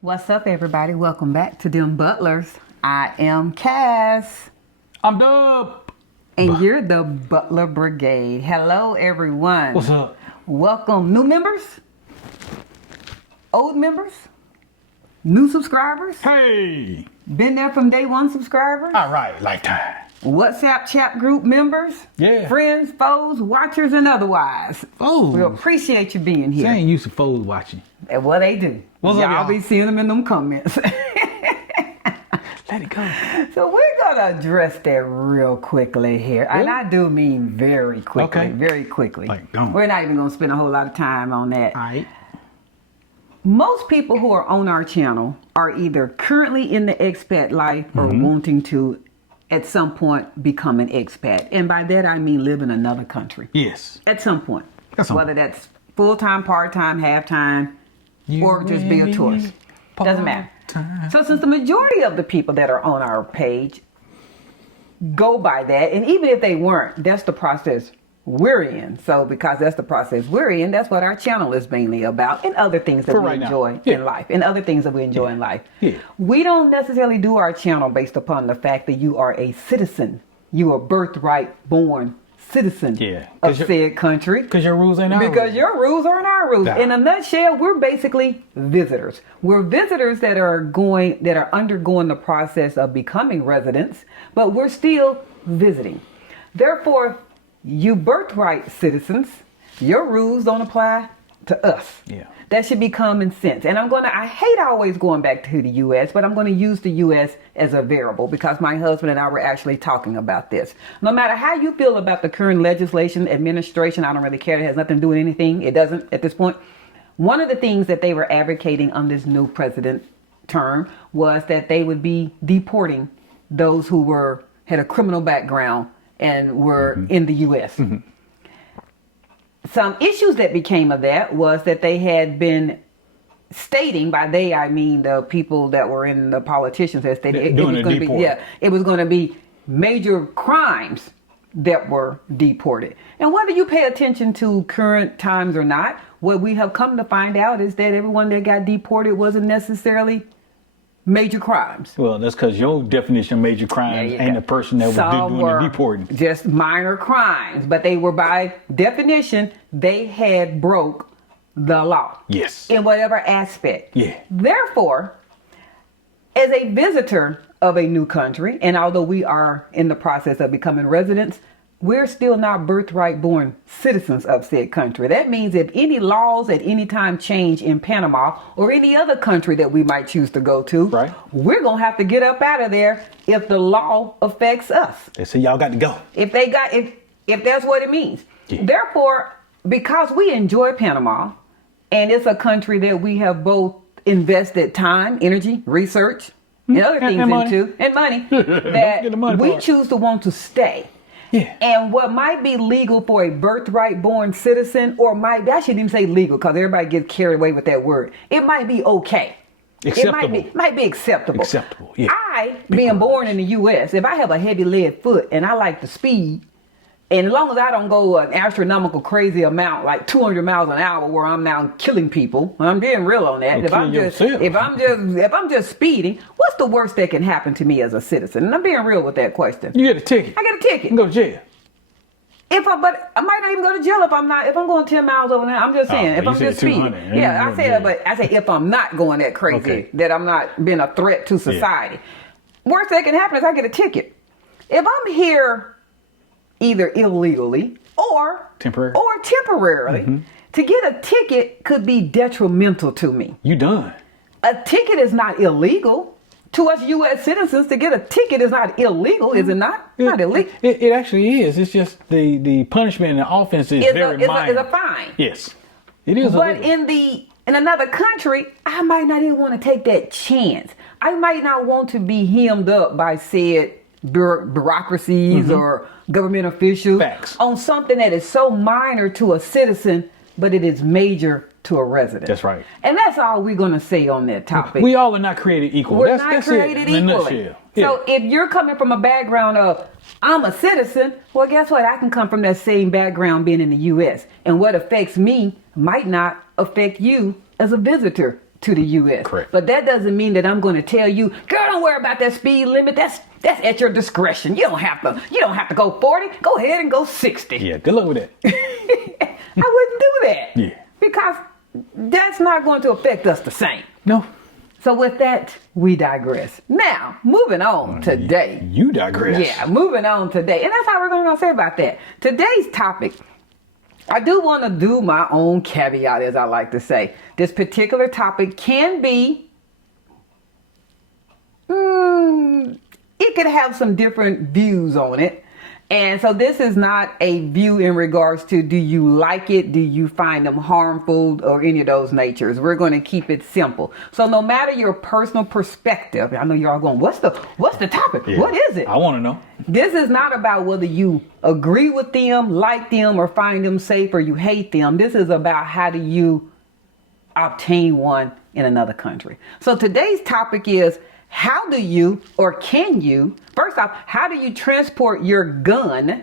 What's up, everybody? Welcome back to DemButlers. I am Cass. I'm Dub. And you're the Butler Brigade. Hello, everyone. What's up? Welcome, new members, old members, new subscribers. Hey. Been there from day one subscribers. All right, lifetime. WhatsApp chat group members. Yeah. Friends, foes, watchers, and otherwise. Oh. We appreciate you being here. They ain't used to foes watching. And what they do. What's up, y'all? Be seeing them in them comments. Let it go. So we're gonna address that real quickly here, and I do mean very quickly, Okay. very quickly. Like, don't. We're not even gonna spend a whole lot of time on that. All right. Most people who are on our channel are either currently in the expat life or wanting to, at some point, become an expat, and by that I mean live in another country. Yes. At some point, At some whether that's full-time, part-time, half-time, or just be a tourist. Doesn't matter. So since the majority of the people that are on our page go by that, and even if they weren't, that's the process we're in. So because that's the process we're in, that's what our channel is mainly about, and other things that For we right now. enjoy Yeah. in life, and other things that we enjoy in life. Yeah. We don't necessarily do our channel based upon the fact that you are a citizen. You are birthright born citizen Yeah. of said country. Because your rules ain't our Because rules. your rules aren't our rules. Nah. In a nutshell, we're basically visitors. We're visitors that are undergoing the process of becoming residents, but we're still visiting. Therefore, you birthright citizens, your rules don't apply to us. Yeah. That should be common sense. And I hate always going back to the U.S., but I'm going to use the U.S. as a variable because my husband and I were actually talking about this. No matter how you feel about the current legislation, administration, I don't really care. It has nothing to do with anything. It doesn't at this point. One of the things that they were advocating on this new president term was that they would be deporting those who had a criminal background and were in the U.S. Some issues that became of that was that they had been stating, by they I mean the people that were in the politicians, that stated it was going to be it was going to be major crimes that were deported. And whether you pay attention to current times or not, what we have come to find out is that everyone that got deported wasn't necessarily major crimes. Well, that's because your definition of major crimes ain't the person that was doing the deporting. Just minor crimes, but they were, by definition, they had broke the law. Yes. In whatever aspect. Yeah. Therefore, as a visitor of a new country, and although we are in the process of becoming residents, we're still not birthright born citizens of said country. That means if any laws at any time change in Panama or any other country that we might choose to go to, right, we're going to have to get up out of there if the law affects us. They say y'all got to go. If that's what it means. Yeah. Therefore, because we enjoy Panama, and it's a country that we have both invested time, energy, research, and other things into, and money, that we choose to want to stay. Yeah. And what might be legal for a birthright born citizen, or I shouldn't even say legal because everybody gets carried away with that word. It might be okay. Acceptable. It might be acceptable. Acceptable, yeah. Being born in the U.S., if I have a heavy lead foot and I like to speed, and as long as I don't go an astronomical crazy amount, like 200 miles an hour, where I'm now killing people, I'm being real on that. If I'm just speeding, what's the worst that can happen to me as a citizen? And I'm being real with that question. You get a ticket. I get a ticket. You can go to jail. But I might not even go to jail if I'm going 10 miles over there. I'm just saying, if I'm just speeding. Yeah, I said, but I say if I'm not going that crazy, that I'm not being a threat to society. Yeah. Worst that can happen is I get a ticket. If I'm here either illegally or temporarily, to get a ticket could be detrimental to me. You done. A ticket is not illegal. To us U.S. citizens, to get a ticket is not illegal, is it not? Not illegal. It actually is. It's just the punishment and the offense is very minor. It's a fine. Yes. It is. But in another country, I might not even want to take that chance. I might not want to be hemmed up by said bureaucracies or government officials on something that is so minor to a citizen, but it is major to a resident. That's right. And that's all we're going to say on that topic. We all are not created equal. We're not created equally. So if you're coming from a background of, I'm a citizen, well, guess what? I can come from that same background being in the U.S. And what affects me might not affect you as a visitor to the U.S. Correct. But that doesn't mean that I'm going to tell you, girl, don't worry about that speed limit. That's at your discretion. You don't have to go 40. Go ahead and go 60. Yeah, good luck with that. I wouldn't do that. Yeah. Because that's not going to affect us the same. No. So with that, we digress. Now, moving on today. You digress. Yeah, moving on today. And that's how we're going to say about that. Today's topic, I do want to do my own caveat, as I like to say. This particular topic can be, it could have some different views on it. And so this is not a view in regards to, do you like it? Do you find them harmful or any of those natures? We're going to keep it simple. So no matter your personal perspective, I know you're all going, what's the topic? Yeah. What is it? I want to know. This is not about whether you agree with them, like them, or find them safe, or you hate them. This is about how do you obtain one in another country. So today's topic is, how do you, or can you, first off, how do you transport your gun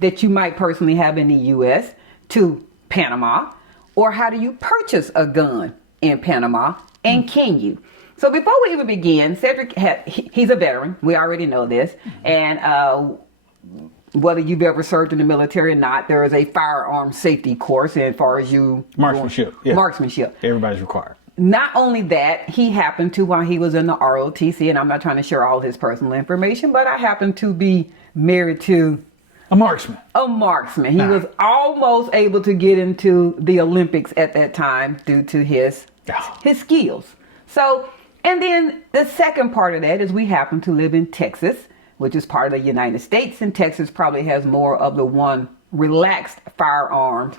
that you might personally have in the U.S. to Panama? Or how do you purchase a gun in Panama, and can you? So before we even begin, Cedric, he's a veteran. We already know this. And whether you've ever served in the military or not, there is a firearm safety course as far as you... Marksmanship. Yeah. Marksmanship. Everybody's required. Not only that, he happened to, while he was in the ROTC, and I'm not trying to share all his personal information, but I happened to be married to a marksman. He was almost able to get into the Olympics at that time due to his skills. So, and then the second part of that is we happen to live in Texas, which is part of the United States, and Texas probably has more of the one relaxed firearms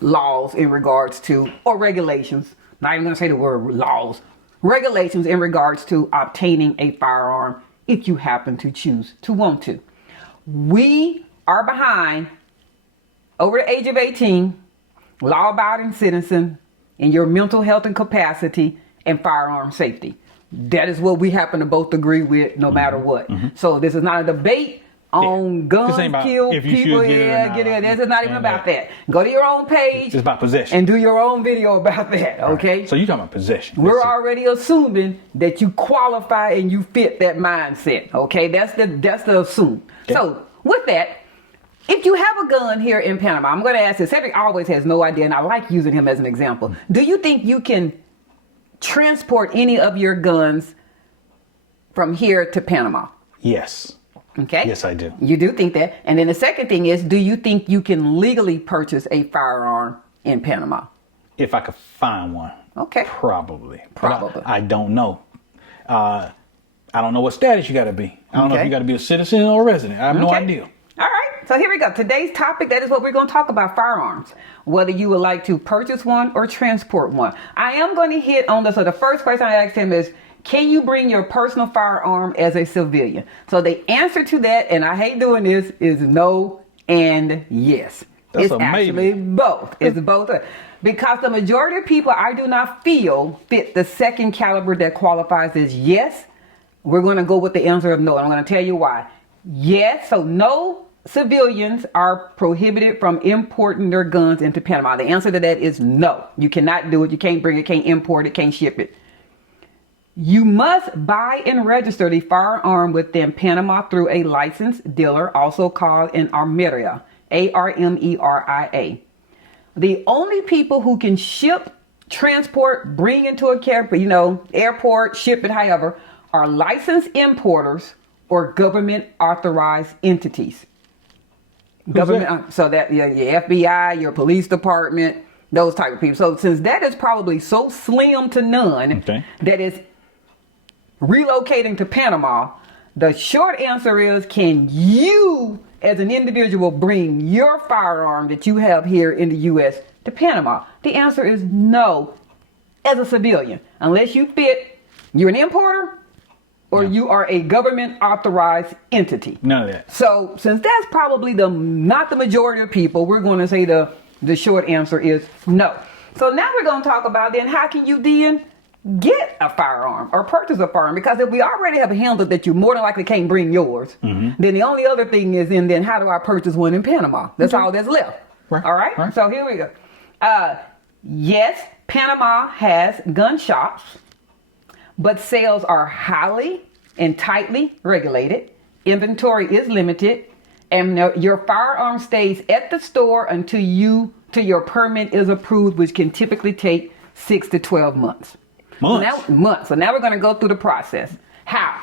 laws in regards to, or regulations. Not even going to say the word laws. Regulations in regards to obtaining a firearm if you happen to choose to want to. We are behind, over the age of 18, law-abiding citizen in your mental health and capacity and firearm safety. That is what we happen to both agree with no matter what. Mm-hmm. So this is not a debate on guns, kill people. This is not even about that. Go to your own page. It's about possession. And do your own video about that, okay? Right. So you're talking about possession. We're already assuming that you qualify and you fit that mindset, okay? That's the assume. Okay. So with that, if you have a gun here in Panama, I'm going to ask this. Cedric always has no idea, and I like using him as an example. Do you think you can transport any of your guns from here to Panama? Yes. Okay. Yes, I do. You do think that. And then the second thing is, do you think you can legally purchase a firearm in Panama? If I could find one. Okay. Probably. I don't know. I don't know what status you got to be. I don't know if you got to be a citizen or a resident. I have no idea. All right. So here we go. Today's topic, that is what we're going to talk about, firearms. Whether you would like to purchase one or transport one. I am going to hit on this. So the first question I asked him is, can you bring your personal firearm as a civilian? So the answer to that, and I hate doing this, is no and yes. It's actually both. It's both. Because the majority of people I do not feel fit the second caliber that qualifies as yes. We're going to go with the answer of no. I'm going to tell you why. Yes, so no civilians are prohibited from importing their guns into Panama. The answer to that is no. You cannot do it. You can't bring it, can't import it, can't ship it. You must buy and register the firearm within Panama through a licensed dealer, also called an armeria, A-R-M-E-R-I-A. The only people who can ship, transport, bring into a airport, ship it, however, are licensed importers or government authorized entities. So that your FBI, your police department, those type of people. So since that is probably so slim to none, that is relocating to Panama, the short answer is, can you as an individual bring your firearm that you have here in the U.S. to Panama? The answer is no, as a civilian, unless you fit, you're an importer or you are a government authorized entity. None of that. So since that's probably not the majority of people, we're going to say the short answer is no. So now we're going to talk about then, how can you then get a firearm or purchase a firearm? Because if we already have handled that you more than likely can't bring yours, then the only other thing is, and then how do I purchase one in Panama? That's all that's left. Right. All right? So here we go. Yes, Panama has gun shops, but sales are highly and tightly regulated. Inventory is limited, and your firearm stays at the store until your permit is approved, which can typically take 6 to 12 months. Months. So now we're going to go through the process. How?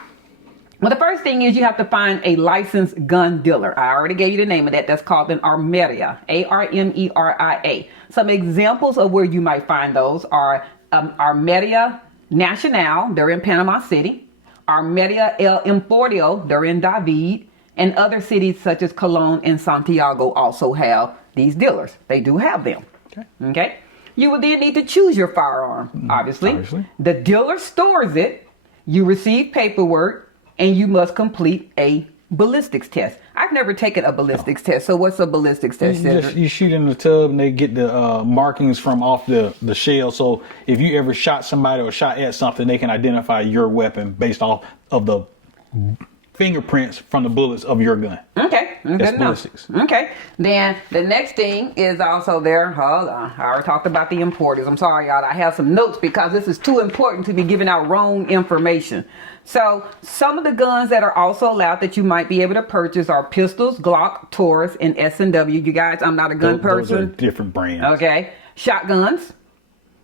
Well, the first thing is you have to find a licensed gun dealer. I already gave you the name of that. That's called an armeria, Armeria. Some examples of where you might find those are Armeria Nacional, they're in Panama City. Armeria El Emporio, they're in David. And other cities such as Colón and Santiago also have these dealers. They do have them. Okay. You will then need to choose your firearm, obviously. The dealer stores it. You receive paperwork, and you must complete a ballistics test. I've never taken a ballistics test. So what's a ballistics test? You shoot in the tub, and they get the markings from off the shell. So if you ever shot somebody or shot at something, they can identify your weapon based off of the fingerprints from the bullets of your gun. Okay. That's ballistics. Okay. Then the next thing is also there. Hold on. I already talked about the importers. I'm sorry, y'all. I have some notes because this is too important to be giving out wrong information. So some of the guns that are also allowed that you might be able to purchase are pistols, Glock, Taurus, and S&W. You guys, I'm not a gun person. Those are different brands. Okay. Shotguns,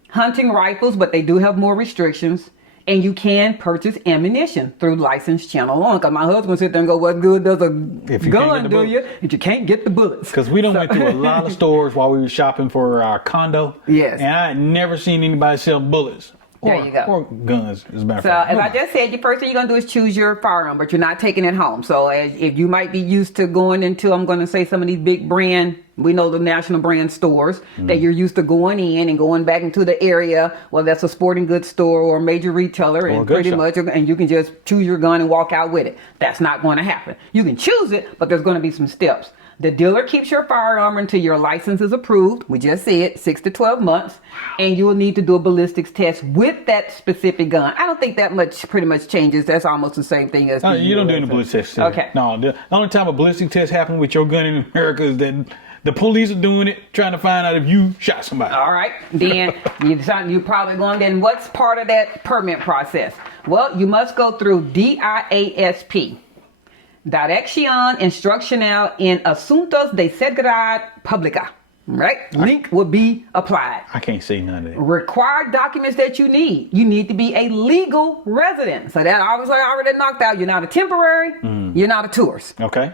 hunting rifles, but they do have more restrictions. And you can purchase ammunition through licensed channel alone. Because my husband sit there and go, what good does a gun do you if you can't get the bullets? Because we went through a lot of stores while we were shopping for our condo. Yes. And I had never seen anybody sell bullets. There you go. Or guns, as a matter of fact. As I just said, the first thing you're going to do is choose your firearm, but you're not taking it home. So if you might be used to going into, I'm going to say some of these big brand, we know the national brand stores that you're used to going in and going back into the area, well, that's a sporting goods store or a major retailer, and pretty much, and you can just choose your gun and walk out with it. That's not going to happen. You can choose it, but there's going to be some steps. The dealer keeps your firearm until your license is approved. We just said 6 to 12 months. And you will need to do a ballistics test with that specific gun. I don't think that pretty much changes. That's almost the same thing as you don't do any ballistics test. Okay. No, the only time a ballistic test happens with your gun in America is that the police are doing it, trying to find out if you shot somebody. All right. Then you're probably going, then what's part of that permit process? Well, you must go through DIASP. Dirección Instruccional en Asuntos de Seguridad Pública. Right? Link will be applied. I can't say none of that. Required documents that you need. You need to be a legal resident. So that obviously I already knocked out. You're not a temporary. You're not a tourist. Okay.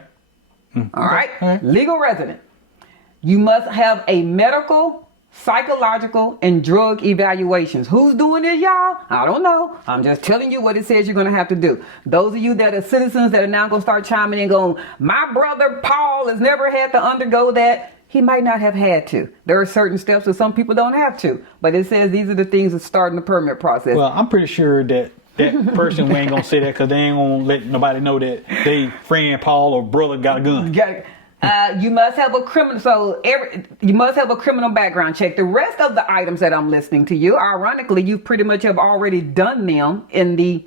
All right. Legal resident. You must have a medical, psychological, and drug evaluations. Who's doing this, y'all? I don't know. I'm just telling you what it says you're going to have to do. Those of you that are citizens that are now going to start chiming in going, my brother Paul has never had to undergo that. He might not have had to. There are certain steps that some people don't have to. But it says these are the things that start in the permit process. Well, I'm pretty sure that person ain't going to say that because they ain't going to let nobody know that they friend Paul or brother got a gun. You must have a criminal. You must have a criminal background check. The rest of the items that I'm listing to you, ironically, you pretty much have already done them in the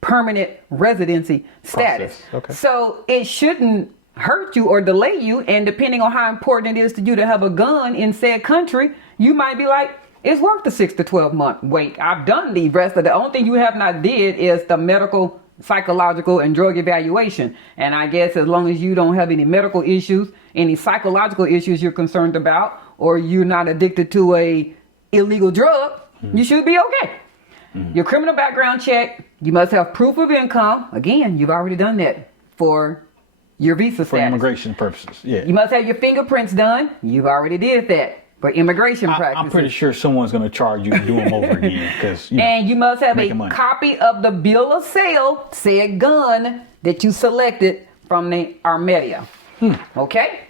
permanent residency status. Okay. So it shouldn't hurt you or delay you. And depending on how important it is to you to have a gun in said country, you might be like, it's worth the 6 to 12 month wait. I've done the rest of the only thing you have not did is the medical, psychological, and drug evaluation. And I guess as long as you don't have any medical issues, any psychological issues you're concerned about, or you're not addicted to a illegal drug, you should be okay. Your criminal background check, you must have proof of income. Again, you've already done that for your visa status. For immigration purposes, yeah. You must have your fingerprints done. You've already did that. For immigration practices. I'm pretty sure someone's going to charge you to do them over again. And you must have a copy of the bill of sale, said gun, that you selected from the Armeria. Okay?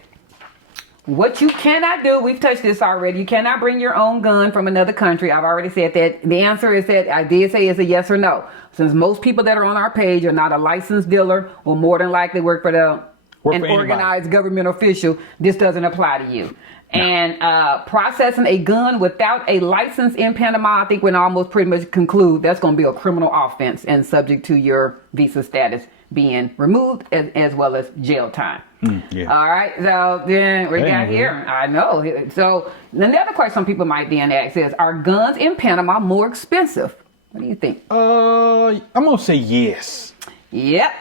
What you cannot do, we've touched this already, you cannot bring your own gun from another country. I've already said that. The answer is that I did say is a yes or no. Since most people that are on our page are not a licensed dealer or more than likely work for an organized government official, this doesn't apply to you. No. And processing a gun without a license in Panama, I think we can almost pretty much conclude that's going to be a criminal offense and subject to your visa status being removed as well as jail time. Yeah. All right, so then we got here. I know. So the other question some people might then ask is, are guns in Panama more expensive? What do you think? I'm gonna say yes. Yep.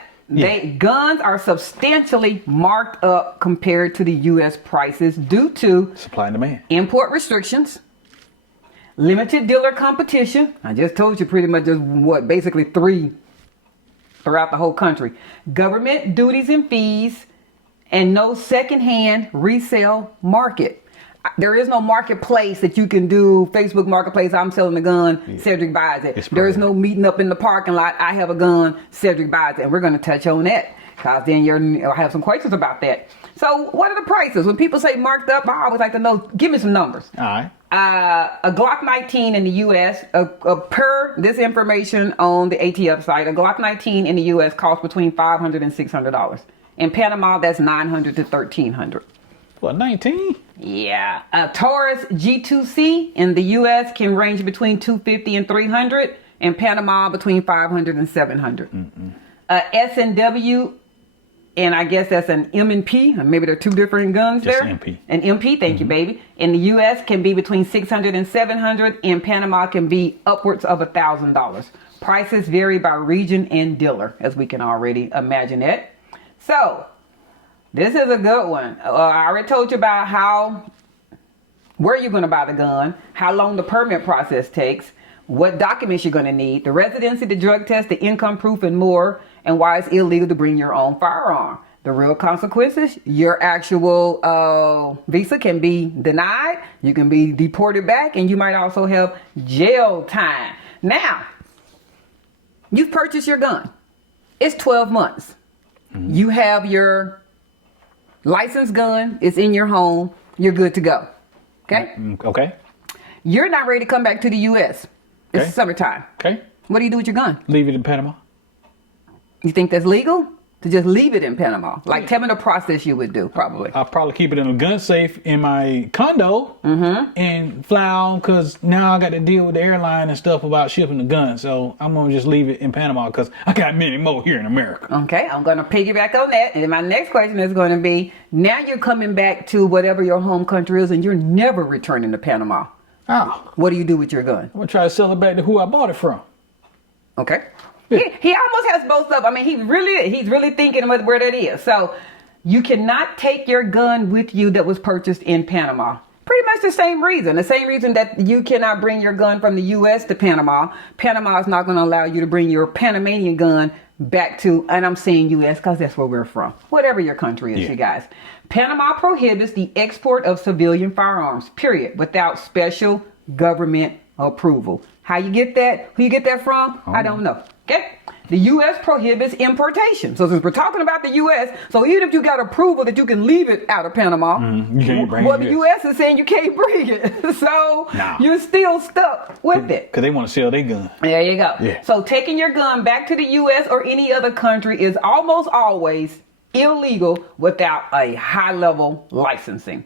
Guns are substantially marked up compared to the U.S. prices due to Supply and demand. import restrictions, limited dealer competition. I just told you pretty much just basically 3 throughout the whole country. Government duties and fees, and no secondhand resale market. There is no marketplace that you can do. Facebook Marketplace, I'm selling a gun, Cedric buys it. There is no meeting up in the parking lot, I have a gun, Cedric buys it. And we're going to touch on that, because then I have some questions about that. So what are the prices? When people say marked up, I always like to know, give me some numbers. All right. A Glock 19 in the U.S., per this information on the ATF site, a Glock 19 in the U.S. costs between $500 and $600. In Panama, that's $900 to $1,300. What, 19? Yeah. A Taurus G2C in the U.S. can range between $250 and $300. In Panama, between $500 and $700. S&W, and I guess that's an M&P. Maybe they're 2 different guns Just there. MP. An MP, thank you, baby. In the U.S. can be between $600 and $700. In Panama can be upwards of $1,000. Prices vary by region and dealer, as we can already imagine it. So, this is a good one. I already told you about where you're going to buy the gun, how long the permit process takes, what documents you're going to need, the residency, the drug test, the income proof, and more, and why it's illegal to bring your own firearm. The real consequences, your actual visa can be denied, you can be deported back, and you might also have jail time. Now, you've purchased your gun. It's 12 months. You have your licensed gun, it's in your home, you're good to go. Okay? Okay. You're not ready to come back to the U.S. It's Okay. summertime. Okay. What do you do with your gun? Leave it in Panama. You think that's legal? To just leave it in Panama? Like, tell me the process you would do, probably. I'll probably keep it in a gun safe in my condo and fly on, because now I got to deal with the airline and stuff about shipping the gun. So I'm going to just leave it in Panama, because I got many more here in America. Okay, I'm going to piggyback on that. And then my next question is going to be, now you're coming back to whatever your home country is and you're never returning to Panama. Oh, What do you do with your gun? I'm going to try to sell it back to who I bought it from. Okay. He almost has both of them. I mean, he's really thinking where that is. So you cannot take your gun with you that was purchased in Panama. Pretty much the same reason. The same reason that you cannot bring your gun from the U.S. to Panama. Panama is not going to allow you to bring your Panamanian gun back to, and I'm saying U.S. because that's where we're from. Whatever your country is, you guys. Panama prohibits the export of civilian firearms, period, without special government approval. How you get that? Who you get that from? I don't know. Okay? The U.S. prohibits importation. So since we're talking about the U.S., so even if you got approval that you can leave it out of Panama, you can't bring the U.S. is saying you can't bring it. So you're still stuck with it. Because they want to sell their gun. There you go. Yeah. So taking your gun back to the U.S. or any other country is almost always illegal without a high-level licensing.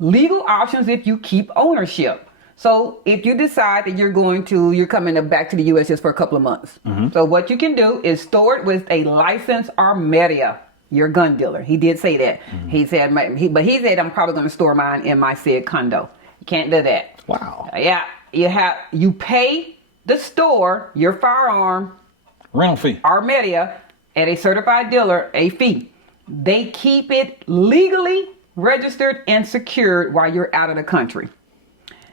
Legal options if you keep ownership. So if you decide that you're coming back to the U.S. just for a couple of months. So what you can do is store it with a licensed Armeria, your gun dealer. He did say that. He said, I'm probably going to store mine in my said condo. You can't do that. Wow. Yeah. You pay the store, your firearm, Rental fee. Armeria, at a certified dealer, a fee. They keep it legally registered and secured while you're out of the country.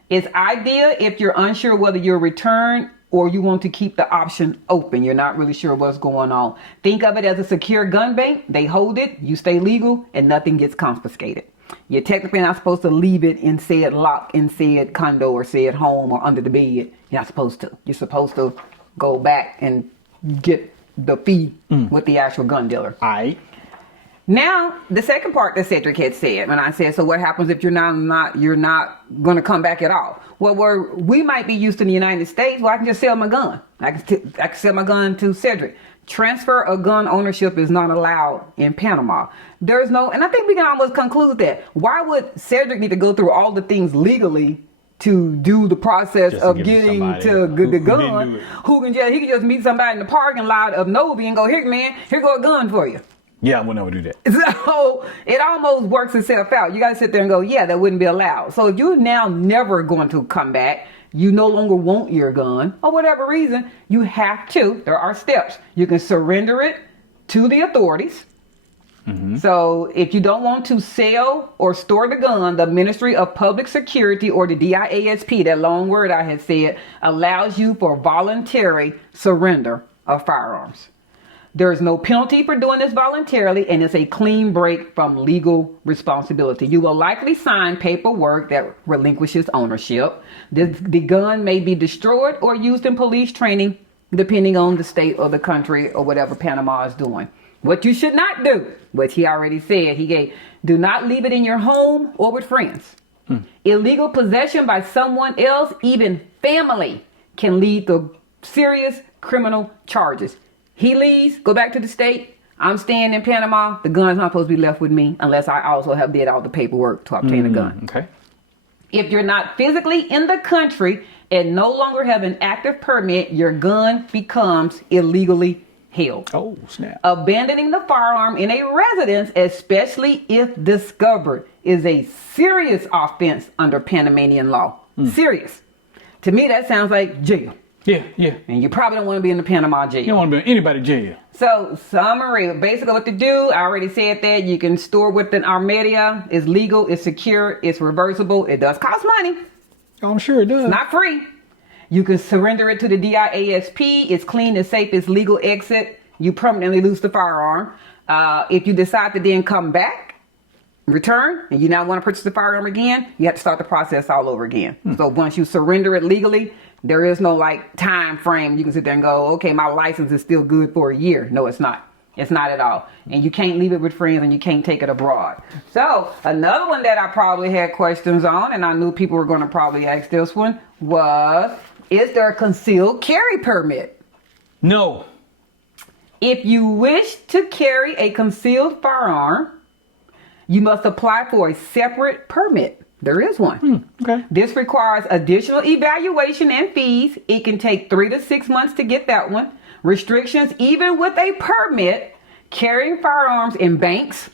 It's ideal if you're unsure whether you'll return or you want to keep the option open. You're not really sure what's going on. Think of it as a secure gun bank. They hold it, you stay legal, and nothing gets confiscated. You're technically not supposed to leave it in said lock, in said condo, or said home, or under the bed. You're not supposed to. You're supposed to go back and get the fee with the actual gun dealer. All right. Now, the second part that Cedric had said, when I said, so what happens if you're not going to come back at all? Well, we might be used to the United States. Well, I can just sell my gun. I can sell my gun to Cedric. Transfer of gun ownership is not allowed in Panama. And I think we can almost conclude that. Why would Cedric need to go through all the things legally to do the process Just to of give it to getting somebody to who the didn't gun. do it. He can just meet somebody in the parking lot of Novi and go, here, man, here go a gun for you. Yeah, I would never do that. So it almost works itself out. You got to sit there and go, yeah, that wouldn't be allowed. So if you're now never going to come back, you no longer want your gun, or whatever reason, you have to. There are steps. You can surrender it to the authorities. So if you don't want to sell or store the gun, the Ministry of Public Security, or the DIASP, that long word I had said, allows you for voluntary surrender of firearms. There is no penalty for doing this voluntarily, and it's a clean break from legal responsibility. You will likely sign paperwork that relinquishes ownership. The gun may be destroyed or used in police training, depending on the state or the country or whatever Panama is doing. What you should not do, which he already said, do not leave it in your home or with friends. Illegal possession by someone else, even family, can lead to serious criminal charges. He leaves, go back to the state. I'm staying in Panama. The gun's not supposed to be left with me unless I also have did all the paperwork to obtain a gun. Okay. If you're not physically in the country and no longer have an active permit, your gun becomes illegally held. Oh, snap. Abandoning the firearm in a residence, especially if discovered, is a serious offense under Panamanian law. Serious. To me, that sounds like jail. Yeah. And you probably don't want to be in the Panama jail. You don't want to be in anybody jail. So, summary, basically what to do, I already said that. You can store within Armedia. It's legal, it's secure, it's reversible. It does cost money. Oh, I'm sure it does. It's not free. You can surrender it to the DIASP. It's clean, it's safe, it's legal exit. You permanently lose the firearm. If you decide to then come back, return, and you now want to purchase the firearm again, you have to start the process all over again. So once you surrender it legally, there is no time frame. You can sit there and go, okay, my license is still good for a year. No, it's not. It's not at all. And you can't leave it with friends, and you can't take it abroad. So another one that I probably had questions on, and I knew people were going to probably ask this one, was, is there a concealed carry permit? No. If you wish to carry a concealed firearm, you must apply for a separate permit. There is one. Okay. This requires additional evaluation and fees. It can take 3 to 6 months to get that one. Restrictions, even with a permit, carrying firearms in banks,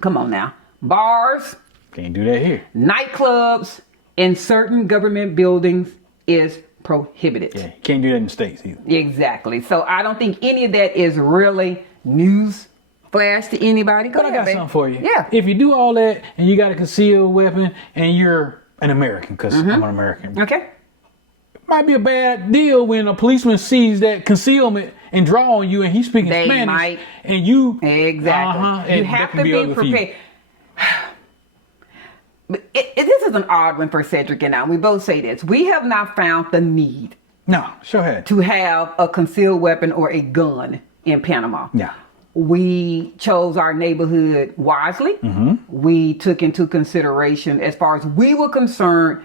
come on now, bars, Can't do that here. nightclubs, and certain government buildings is prohibited. Yeah, can't do that in the States either. Exactly. So I don't think any of that is really news flash to anybody. But I got something for you. Yeah. If you do all that and you got a concealed weapon and you're an American, because I'm an American, Okay. might be a bad deal when a policeman sees that concealment and draw on you and he's speaking They Spanish might. and you Exactly. and You that have can to be ugly for you. prepared. But this is an odd one for Cedric and I. We both say this. We have not found the need No, sure had. to have a concealed weapon or a gun in Panama. Yeah. We chose our neighborhood wisely. We took into consideration, as far as we were concerned,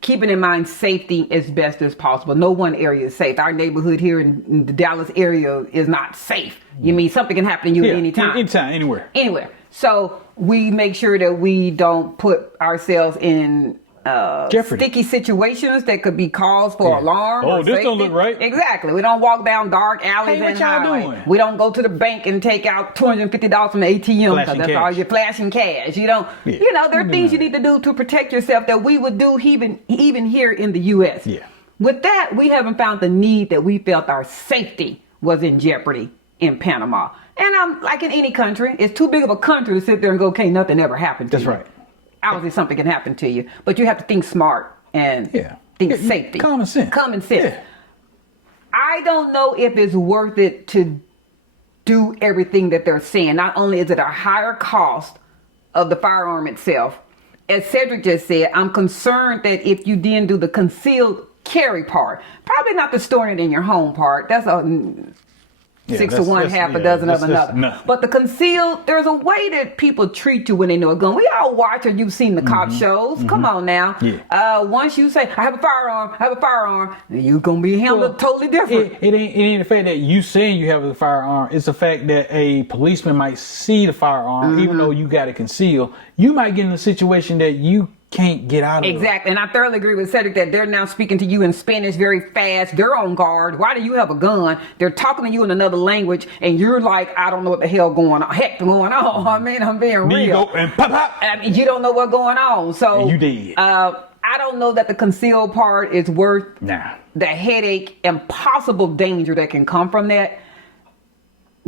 keeping in mind safety as best as possible. No one area is safe. Our neighborhood here in the Dallas area is not safe. You mean something can happen to you at any time. Anytime, anywhere. Anywhere. So we make sure that we don't put ourselves in Jeopardy. sticky situations that could be cause for alarm. Oh, or this don't safety. look right. Exactly. We don't walk down dark alleys Hey, what and y'all highways. doing? We don't go to the bank and take out $250 from the ATM because Flashing that's cash. all you're flashing cash. You don't. Yeah. You know, there are We things do you need to do to protect yourself that we would do even here in the U.S. Yeah. With that, we haven't found the need that we felt our safety was in jeopardy in Panama. And I'm like in any country, it's too big of a country to sit there and go, okay, nothing ever happened to That's you. right. Obviously, something can happen to you, but you have to think smart and think safety. Common sense. Common sense. Yeah. I don't know if it's worth it to do everything that they're saying. Not only is it a higher cost of the firearm itself, as Cedric just said, I'm concerned that if you then do the concealed carry part, probably not the storing it in your home part. That's a 6 to 1, half a dozen of another. No. But the concealed, there's a way that people treat you when they know a gun. We all watch, or you've seen the cop shows. Come on now. Yeah. Once you say, I have a firearm, you're going to be handled totally different. It ain't the fact that you saying you have a firearm. It's the fact that a policeman might see the firearm, even though you got it concealed. You might get in a situation that you can't get out of Exactly. And I thoroughly agree with Cedric that they're now speaking to you in Spanish very fast. They're on guard. Why do you have a gun? They're talking to you in another language, and you're like, I don't know what the hell going on. I mean, I'm being real. You go and pop, pop. I mean, you don't know what's going on. So And you did. I don't know that the concealed part is worth the headache and possible danger that can come from that.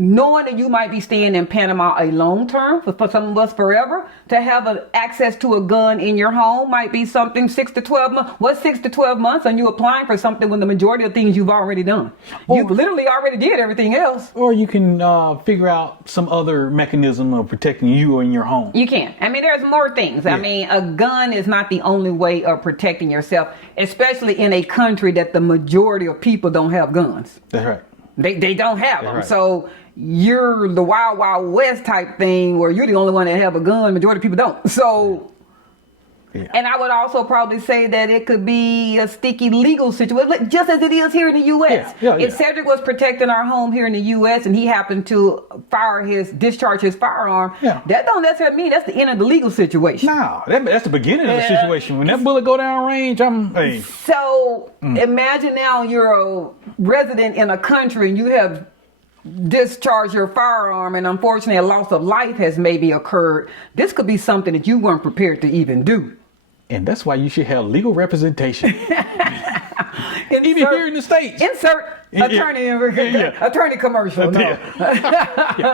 Knowing that you might be staying in Panama a long term, for some of us forever, to have access to a gun in your home might be something 6 to 12 months. What's 6 to 12 months? And you applying for something when the majority of things you've already done. You literally already did everything else. Or you can figure out some other mechanism of protecting you in your home. You can. I mean, there's more things. Yeah. I mean, a gun is not the only way of protecting yourself, especially in a country that the majority of people don't have guns. That's right. They don't have them. Right. So you're the Wild Wild West type thing where you're the only one that have a gun. Majority of people don't. So, and I would also probably say that it could be a sticky legal situation, just as it is here in the U.S. If Cedric was protecting our home here in the U.S. and he happened to discharge his firearm, that don't necessarily mean that's the end of the legal situation. No, that's the beginning of the situation. When that bullet go down range, So imagine now you're a resident in a country and you have discharged your firearm, and unfortunately a loss of life has maybe occurred. This could be something that you weren't prepared to even do. And that's why you should have legal representation. Even here in the States. Insert attorney commercial. No.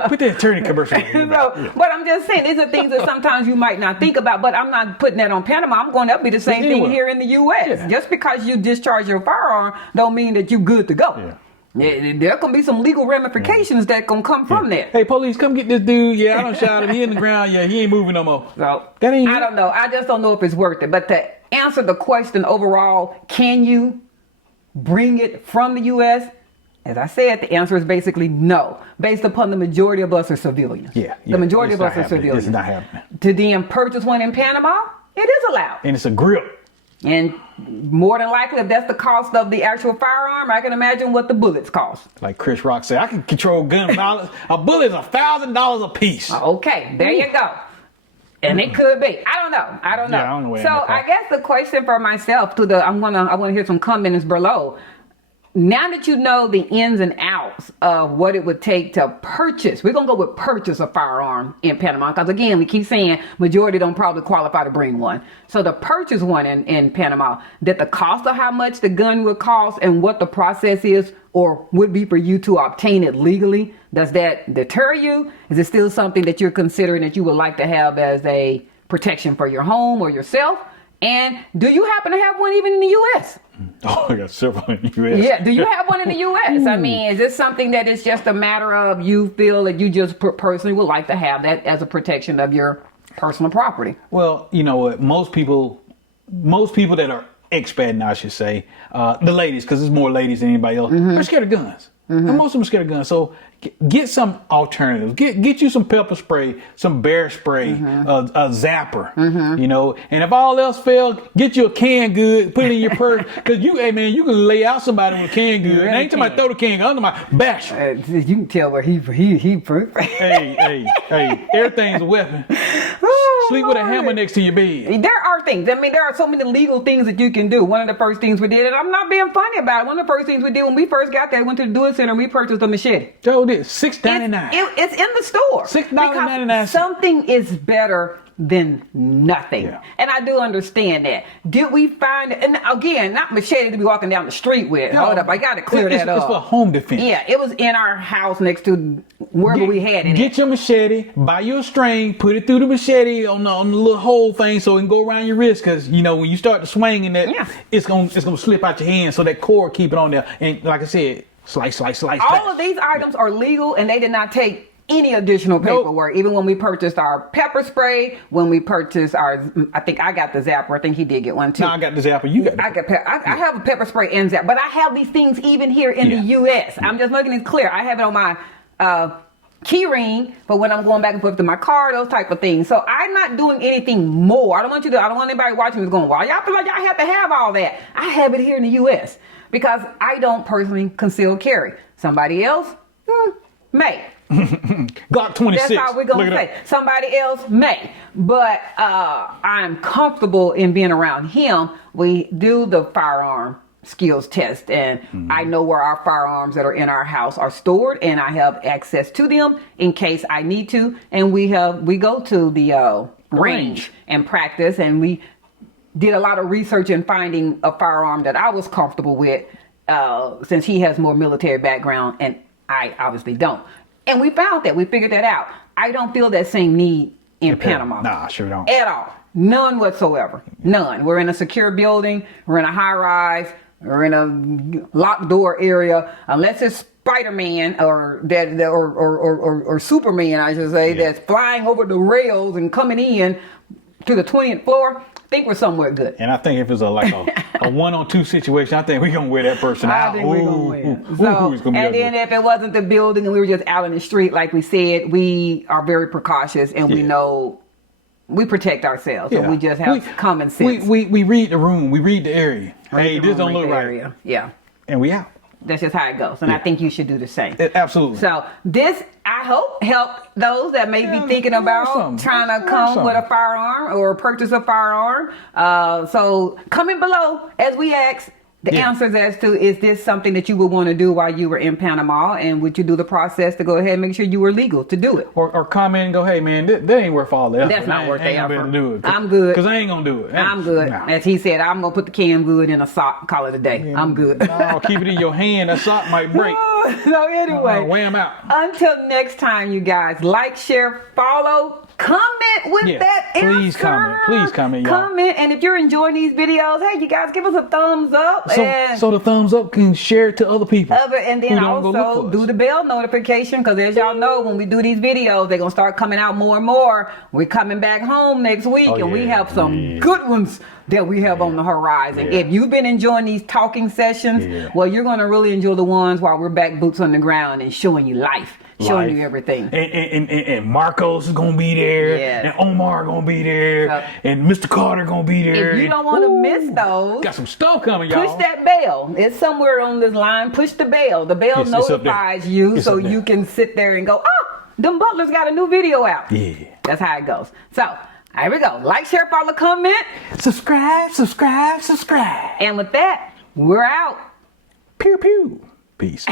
Put the attorney commercial in. But I'm just saying, these are things that sometimes you might not think about, but I'm not putting that on Panama. I'm going to be the same thing here in the U.S. Yeah. Just because you discharge your firearm don't mean that you're good to go. Yeah. There can be some legal ramifications that can come from that. Hey, police, come get this dude. I done shot him. He in the ground. He ain't moving no more. So, I don't know. I just don't know if it's worth it. But to answer the question overall, can you bring it from the U.S.? As I said, the answer is basically no. Based upon the majority of us are civilians. The majority of us are civilians. It's not happening. To then purchase one in Panama, it is allowed. And it's a grip. And more than likely, if that's the cost of the actual firearm, I can imagine what the bullets cost. Like Chris Rock said, I can control gun violence. A bullet is $1,000 a piece. Okay, there you go. And it could be. I don't know. Yeah, I don't know. So I guess the question for myself I want to hear some comments below. Now that you know the ins and outs of what it would take to purchase, we're going to go with purchase a firearm in Panama. Because again, we keep saying majority don't probably qualify to bring one. So to purchase one in Panama, that the cost of how much the gun would cost and what the process is or would be for you to obtain it legally, does that deter you? Is it still something that you're considering that you would like to have as a protection for your home or yourself? And do you happen to have one even in the U.S.? Oh, I got several in the U.S. Yeah, do you have one in the U.S.? I mean, is this something that is just a matter of you feel that you just personally would like to have that as a protection of your personal property? Well, you know what? Most people that are expat now, I should say, the ladies, because there's more ladies than anybody else, are scared of guns. And most of them are scared of guns. So get some alternatives. Get you some pepper spray, some bear spray, a zapper, you know. And if all else fails, get you a canned good, put it in your purse. Because you can lay out somebody with a canned good. And ain't somebody throw the canned good under my bash. You can tell where he hey, everything's a weapon. Sleep with a hammer next to your bed. There are things. I mean, there are so many legal things that you can do. One of the first things we did, and I'm not being funny about it, one of the first things we did when we first got there, we went to the Do It Center and we purchased a machete. Joe did $6.99. It's in the store. $6.99. Something is better than nothing. Yeah. And I do understand that. Did we find, and again, not machete to be walking down the street with. No, hold up, I got to clear that up. It's for home defense. Yeah, it was in our house next to wherever we had it. Get your machete, buy you a string, put it through the machete on the little hole thing so it can go around your wrist. Because, you know, when you start to swing in that, it's gonna slip out your hand, so that cord keep it on there. And like I said, slice. All of these items are legal and they did not take any additional paperwork. Nope. Even when we purchased our pepper spray, when we purchased I think I got the zapper. I think he did get one too. No, I got the zapper. You got I have a pepper spray and zapper, but I have these things even here in the U.S. I'm just making it clear. I have it on my key ring for when I'm going back and forth to my car, those type of things. So I'm not doing anything more. I don't want anybody watching me going, well, y'all feel like y'all have to have all that. I have it here in the U.S. because I don't personally conceal carry. Somebody else may. Glock 26. That's how we're going to say. Somebody else may. But I'm comfortable in being around him. We do the firearm skills test, and I know where our firearms that are in our house are stored, and I have access to them in case I need to. And we go to the range and practice, and we did a lot of research in finding a firearm that I was comfortable with, since he has more military background and I obviously don't. And we found that. We figured that out. I don't feel that same need in Panama. Nah, sure don't. At all. None whatsoever. None. We're in a secure building. We're in a high rise. We're in a locked door area. Unless it's Spider-Man or Superman, I should say, that's flying over the rails and coming in to the 20th floor. I think we're somewhere good. And I think if it's a 1-on-2 situation, I think we're going to wear that person out. I think we're going to win. So, and then if it wasn't the building and we were just out in the street, like we said, we are very precautious and we know we protect ourselves. So we just have common sense. We read the room. We read the area. Hey, this don't look right. Yeah. And we out. That's just how it goes. And I think you should do the same. Absolutely. So this, I hope, helped those that may be thinking about trying to come with a firearm or purchase a firearm. So comment below as we ask the answers as to, is this something that you would want to do while you were in Panama? And would you do the process to go ahead and make sure you were legal to do it? Or comment and go, hey, man, that ain't worth all the effort. That's not worth the effort. Do it. I'm good. Because I ain't going to do it. I'm good. Nah. As he said, I'm going to put the canned good in a sock, call it a day. I'm good. No, keep it in your hand. That sock might break. So anyway, wham out. Until next time, you guys, like, share, follow, comment with that please answer. Please comment, y'all. Comment, and if you're enjoying these videos, hey, you guys, give us a thumbs up. So the thumbs up can share it to other people. And then also do the bell notification, because as y'all know, when we do these videos, they're going to start coming out more and more. We're coming back home next week, and we have some good ones that we have on the horizon. If you've been enjoying these talking sessions, well, you're going to really enjoy the ones while we're back boots on the ground and showing you life. Showing you everything. And Marcos is going to be there. And Omar going to be there. And Mr. Carter going to be there. If you don't want to miss those. Got some stuff coming, y'all. Push that bell. It's somewhere on this line. Push the bell. The bell notifies you so you can sit there and go, oh, DemButlers got a new video out. Yeah. That's how it goes. So, here we go. Like, share, follow, comment. Subscribe. And with that, we're out. Pew, pew. Peace.